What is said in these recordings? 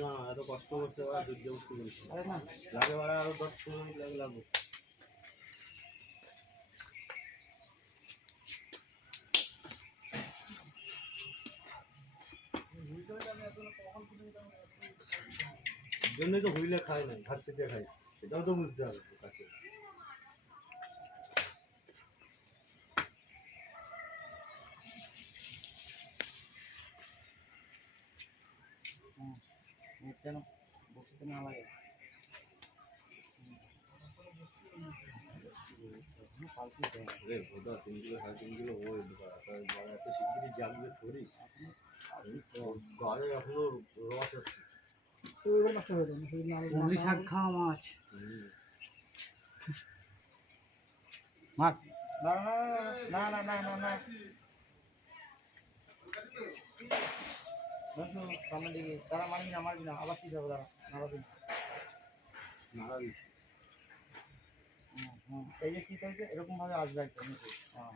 না এত কষ্ট করছে ওরা দুধ উঠতে বলছে লাগে ওরা আরো 10-15 মিনিট লাগবে। জন্যই তো হুইলে খায় না, ঘাস থেকে খাই, সেটাও তো বুঝতে হবে কাছে। কেন বসতে না লাগে রে ওটা 3 কিলো 3.5 কিলো ওই এত শিগগিরই জানবে থরি গায়ে এখনো রস আছে। শাক খাওয়া মাছ মাছ না না না না না তারা মানবি না মারবি না আবার কি যাবে তারা নাড়াবি নাড়া দিচ্ছি। এই যে শীত হয়েছে এরকম ভাবে আসবে একদম। হ্যাঁ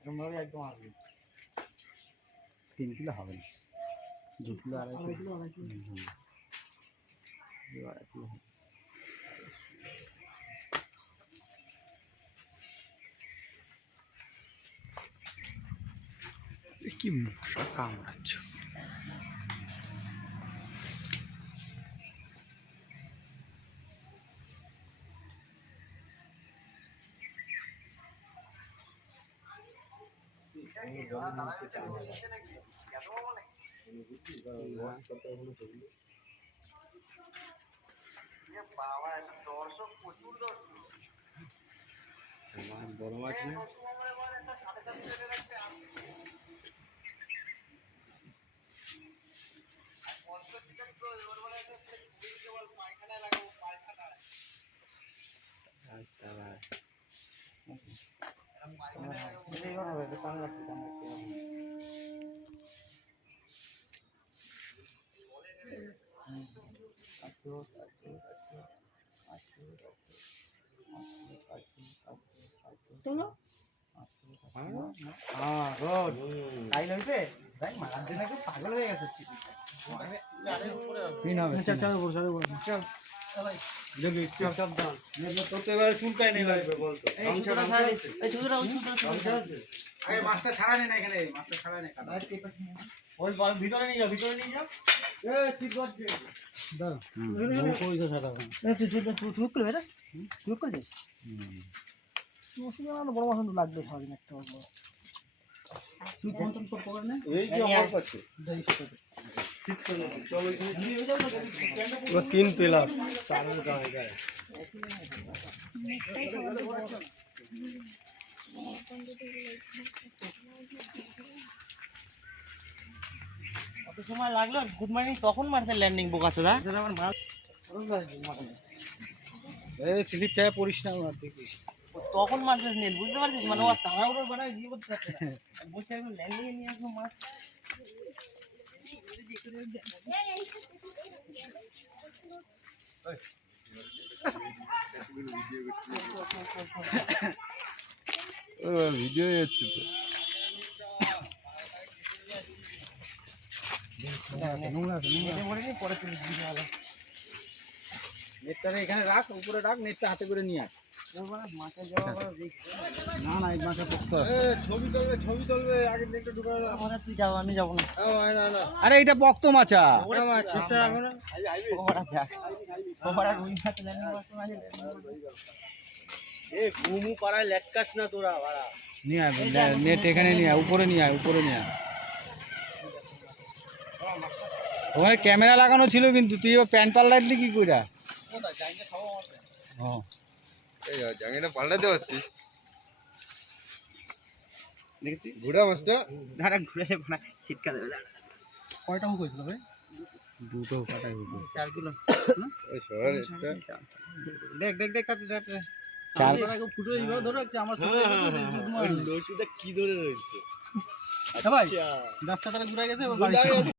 এরকম ভাবে একদম আসবে। 3 কিলো হবে না, 2 কিলো 2.5 কিলো 2.5 কিলো কি মশা কামড়াচ্ছে। বড় মাছ না পাগল হয়ে গেছে। মাছটা ছাড়া নেই না এখানে, মাছটা ছাড়া নেই ওই ভিতরে নিয়ে যাও, ভিতরে নিয়ে যাও। বড় মাছ লাগবে সারাদিন একটা वो 3 प्लस কত সময় লাগলো? গুড মর্নিং তখন মারতে ল্যান্ডিং বোকাচোদা। আমার মাল এই স্লিপ টায় পড়িস না আর দেখিস তখন মারছিস নেট বুঝতে পারছিস, মানে ও তাড়াহুড়ো বাড়ায় দিয়ে করতে পারছে না, বসে একদম ল্যান্ডিং এ নিয়ে আসলো মাছ। ভিডিও হচ্ছে তো নেটটা এখানে রাখ, উপরে রাখ, নেটটা হাতে করে নিয়ে আস। না না এই মাছটা পক্ত ছবি তুলবে আগে নেটটা ঢুকাবে। তুই যাও, আমি যাবো না। আরে এটা পক্ত মাছা ঘুমু পাড়ায় লেটকাস না তোরা ভাড়া নিয়ে আয়, নেট এখানে নিয়ে আয়, উপরে নিয়ে আয়, উপরে নিয়ে আয়। ওখানে ক্যামেরা লাগানো ছিল কিন্তু তুই প্যান্ট পাল্টাইলি কি কইরা? জাঙ্গিটা পাল্টাতে পারছিস? দেখেছি ঘুরা মাছটা ধারা ঘুরে ছিটকা দেবে। কয়টা হুক হয়েছিল ভাই? দুটো কাটাই হুক। 4 কিলো। ওই সরার একটা দেখ দেখ দেখ কাটে দেখ। চার ফুটো এইভাবে ধরে রাখছে আমার লসুটা কি ধরে রয়েছে। ভাই ব্যবসা তারা ঘুরে গেছে।